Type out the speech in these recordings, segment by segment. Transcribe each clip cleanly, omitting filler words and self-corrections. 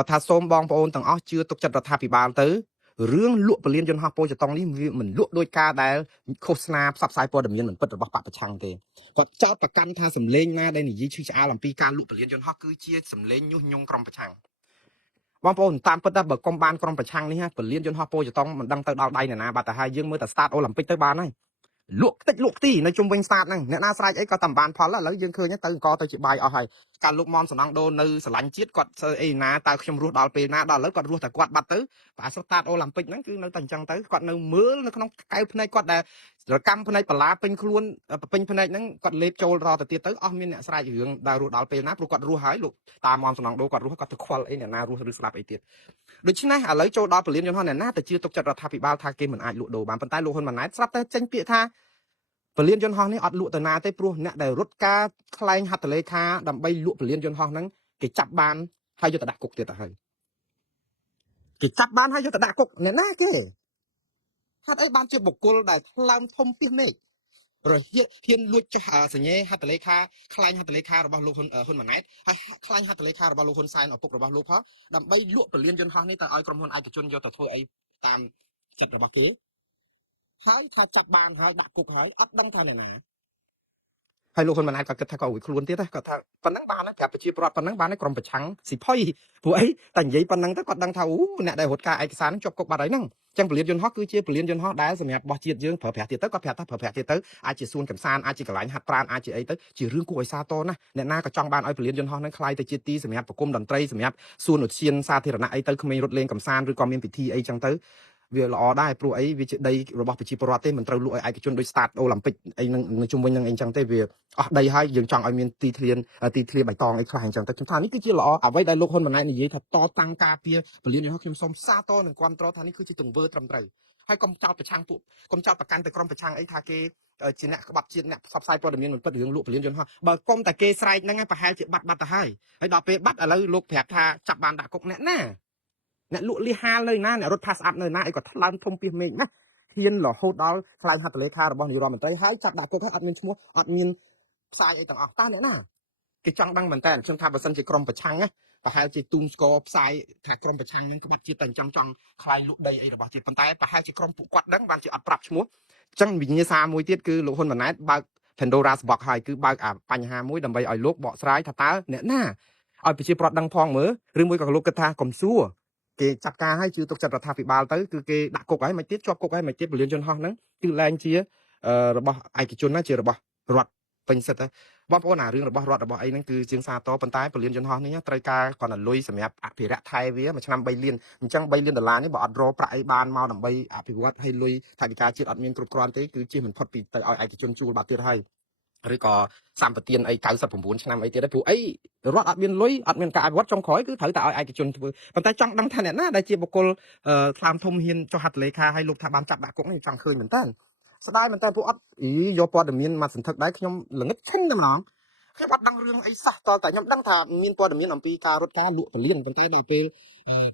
ก็ថាសូមបងប្អូនទាំងអស់ជឿទុកចិត្តរដ្ឋាភិបាលទៅរឿងលក់ពលានយន្តហោះប៉ូចតុងនេះវាមិនលក់ដោយការដែលឃោសនាផ្សព្វផ្សាយព័ត៌មានមិនពិតរបស់បកប្រឆាំងទេគាត់ចោទប្រកាន់ថាសម្លេងណាដែលនិយាយឈឺឆ្អាលអំពីការលក់ពលានយន្តហោះគឺជាសម្លេងញុះញង់ក្រុមប្រឆាំងបងប្អូនតាមពិតថាបើកុំបានក្រុមប្រឆាំងនេះពលានយន្តហោះប៉ូចតុងមិនដឹងទៅដល់ដៃអ្នកណាបាត់ទៅហើយយើងមើលតែ start អូឡ িম্প ិកទៅបានហើយលក់តិចលក់ទីនៅជុំវិញ start ហ្នឹងអ្នកណាស្រែកអីក៏តាមបានផលឥឡូវយើងឃើញទៅអង្គទៅជាបាយអស់ហើយការលោកមុំសំណងដូរនៅស្រឡាញ់ជាតិគាត់អីណាតើខ្ញុំរស់ដល់ពេលណាដល់ឥឡូវគាត់រស់តែគាត់បាត់ទៅប្រហែល start អូឡ িম্প ិកហ្នឹងគឺនៅតែអញ្ចឹងទៅគាត់នៅមើលនៅក្នុងកៅភ្នែកគាត់ដែលរកម្មភ្នែកបលាពេញខ្លួនពេញភ្នែកហ្នឹងគាត់លេបចូលរទៅទៀតទៅអស់មានអ្នកស្រែករឿងដែលរស់ដល់ពេលណាព្រោះគាត់រស់ហើយលោកតាមមុំសំណងដូរគាត់រស់គាត់ទៅខ្វល់អីអ្នកណារស់ឬស្លាប់អីទៀតដូច្នេះឥឡូវចូលដល់ពលានយន្តហោះអ្នកណាទៅជឿទុកចិត្តរដ្ឋាភិបាលថាគេមិនអាចលក់ដូរបានប៉ុន្តែលោកហ៊ុនម៉ាណែតស្រាប់តែចេញពាក្យថាពលានយន្តហោះនេះអត់លក់ទៅណាទេព្រោះអ្នកដែលរត់ការខ្លែងហត្ថលេខាដើម្បីលក់ពលានយន្តហោះហ្នឹងគេចាប់បានហើយយកទៅដាក់គុកទៀតទៅហើយគេចាប់បានហើយយកទៅដាក់គុកអ្នកណាគេហេតុអីបានជាបុគ្គលដែលថ្លើមធំពីសមេឃរហៀតហ៊ានលួចចាស់សញ្ញេហត្ថលេខាខ្លែងហត្ថលេខារបស់លោកហ៊ុនម៉ាណែតហើយខ្លែងហត្ថលេខារបស់លោកហ៊ុនសែនឪពុករបស់លោកផងដើម្បីលក់ពលានយន្តហោះនេះទៅឲ្យក្រុមហ៊ុនឯកជនយកទៅធ្វើអីតាមចិត្តរបស់គេហើយថាចាប់បានហើយដាក់គុកហើយអត់ដឹងថាអ្នកណាហើយលោកហ៊ុនម៉ាណែតក៏គិតថាក៏រួចខ្លួនទៀតគាត់ថាប៉ុណ្ណឹងបានប្រាប់ប្រជាពលរដ្ឋប៉ុណ្ណឹងបានក្រុមប្រឆាំងស៊ីផុយព្រោះអីតែនិយាយប៉ុណ្ណឹងទៅគាត់ដឹងថាអូអ្នកដែលរត់ការឯកសារនឹងជាប់គុកបាត់ហើយហ្នឹងចឹងពលានយន្តហោះគឺជាពលានយន្តហោះដែលសម្រាប់បោះជាតិយើងប្រើប្រាស់ទៀតទៅគាត់ប្រាប់ថាប្រើប្រាស់ទៀតទៅអាចជាសួនកំសាន្តអាចជាកន្លែងហាត់ប្រាណអាចជាអីទៅជារឿងគួរឲ្យសាទរណាស់អ្នកណាក៏ចង់បានឲ្យពលានយន្តហោះហ្នឹងคล้ายទៅជាទីសម្រាប់ប្រគំតន្ត្រីសម្រាប់សួនឧទ្យានសាធារណៈអីទៅក្មេងរត់លេងកំសាន្តឬក៏មានពិធីអីចឹងទៅវាល្អដែរព្រោះអីវាជាដីរបស់ប្រជាពលរដ្ឋទេមិនត្រូវលក់ឲ្យឯកជនដោយ start អូឡ িম্প ិកអីនឹងជុំវិញនឹងអីចឹងទេវាអស់ដីហើយយើងចង់ឲ្យមានទីធ្លាបៃតងអីខ្លះអញ្ចឹងទៅខ្ញុំថានេះគឺជាល្អអ្វីដែលលោកហ៊ុនម៉ាណែតនិយាយថាតតាំងការពារពលានយន្តហោះខ្ញុំសូមសាទរនឹងគ្រប់គ្រងថានេះគឺជាទង្វើត្រឹមត្រូវហើយកុំចោទប្រឆាំងពួកកុំចោទប្រកាន់ទៅក្រុមប្រឆាំងអីថាគេជាអ្នកក្បត់ជាតិអ្នកផ្សព្វផ្សាយព័ត៌មានមិនពិតរឿងលក់ពលានយន្តហោះបើកុំតែគេស្រែកហ្នឹងប្រហែលជាបាត់ទៅហើយដល់ពេលបាត់ឥឡូវលោកប្រាប់ថាចាប់បានដាក់គុកអ្នកណាអ្នកលក់លីហាលនៅណាអ្នករត់ pass up នៅណាអីក៏ថ្លើមធំពីសមេឃណាហ៊ានរហូតដល់ខ្លាញ់ហត្ថលេខារបស់នាយរដ្ឋមន្ត្រីហើយចាប់ដាក់គុកហើយអត់មានឈ្មោះអត់មានផ្សាយអីទាំងអស់តើអ្នកណាគេចង់ដឹងមែនតើខ្ញុំថាបើសិនជាក្រុមប្រឆាំងណាប្រហែលជាទូមស្គរផ្សាយថាក្រុមប្រឆាំងនឹងក្បត់ជាតិតែចង់ខ្លាយលុកដីអីរបស់ជាតិប៉ុន្តែប្រហែលជាក្រុមពួកគាត់ដឹងបានជាអត់ប្រាប់ឈ្មោះអញ្ចឹងវិញ្ញាសាមួយទៀតគឺលោកហ៊ុនម៉ាណែតបើក Pandora's Box ហើយគឺបើកអាបញ្ហាមួយដើម្បីឲ្យលោកបកស្រាយថាតើអ្នកណាឲ្យប្រជាពលរដ្ឋដឹងផងមើលឬមួយក៏លោកគិតថាកុំសួរគេចាត់ការឲ្យជឿទុកចិត្តរដ្ឋាភិបាលទៅគឺគេដាក់គុកហើយមិនទៀតជាប់គុកហើយមិនទៀតពលានយន្តហោះហ្នឹងគឺឡើងជារបស់ឯកជនណាជារបស់រដ្ឋពេញសិទ្ធិបងប្អូនអារឿងរបស់រដ្ឋរបស់អីហ្នឹងគឺជាងសាតប៉ុន្តែពលានយន្តហោះនេះត្រូវការគាត់តែលុយសម្រាប់អភិរក្សថែវាមួយឆ្នាំ3លានអញ្ចឹង3លានដុល្លារនេះបើអត់រកប្រាក់អីបានមកដើម្បីអភិវឌ្ឍឲ្យលុយថវិកាជាតិអត់មានគ្រប់គ្រាន់ទេគឺជាមិនផុតពីទៅឲ្យឯកជនជួលបាត់ទៀតហើយឬក៏សម្បទានអី99ឆ្នាំអីទៀតដែរព្រោះអីរដ្ឋអត់មានលុយអត់មានការអភិវឌ្ឍចុងក្រោយគឺត្រូវតែឲ្យឯកជនធ្វើប៉ុន្តែចង់ដឹងថាអ្នកណាដែលជាបុគ្គលខ្លាំធំហ៊ានចុះហត្ថលេខាឲ្យលោកថាបានចាប់ដាក់គុកនេះចង់ឃើញមែនតើស្ដាយមែនតើពួកអត់យកព័ត៌មានមកសន្ធឹកដែរខ្ញុំល្ងឹតខឹងតែម្ដងខ្ញុំអត់ដឹងរឿងអីសោះតតែខ្ញុំដឹងថាមានព័ត៌មានអំពីការរត់ការលក់ពលានប៉ុន្តែដល់ពេល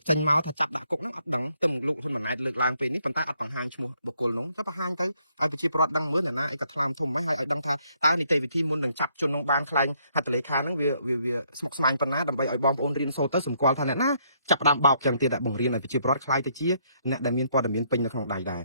ចេញមកទៅចាប់ដាក់គុកអត់ដឹងតែលោកហ៊ុនម៉ាណែតលើកឡើងពេលនេះប៉ុន្តែអត់បង្ហាញឈ្មោះបុគ្គលនោះក៏បង្ហាញទៅឲ្យប្រជាពលរដ្ឋដឹងមើលថាណាក៏ថ្លៃធំដែរហើយដឹងថាតើនីតិវិធីមុននឹងចាប់ជននោះបានខ្លែងហត្ថលេខាហ្នឹងវាស្មុគស្មាញប៉ុណ្ណាដើម្បីឲ្យបងប្អូនរៀនសូត្រទៅសម្គាល់ថាអ្នកណាចាប់ដើមបោកចឹងទៀតតែបង្រៀនឲ្យប្រជាពលរដ្ឋខ្លាយទៅជាអ្នកដែលមានព័ត៌មានពេញនៅក្នុងដៃដែរ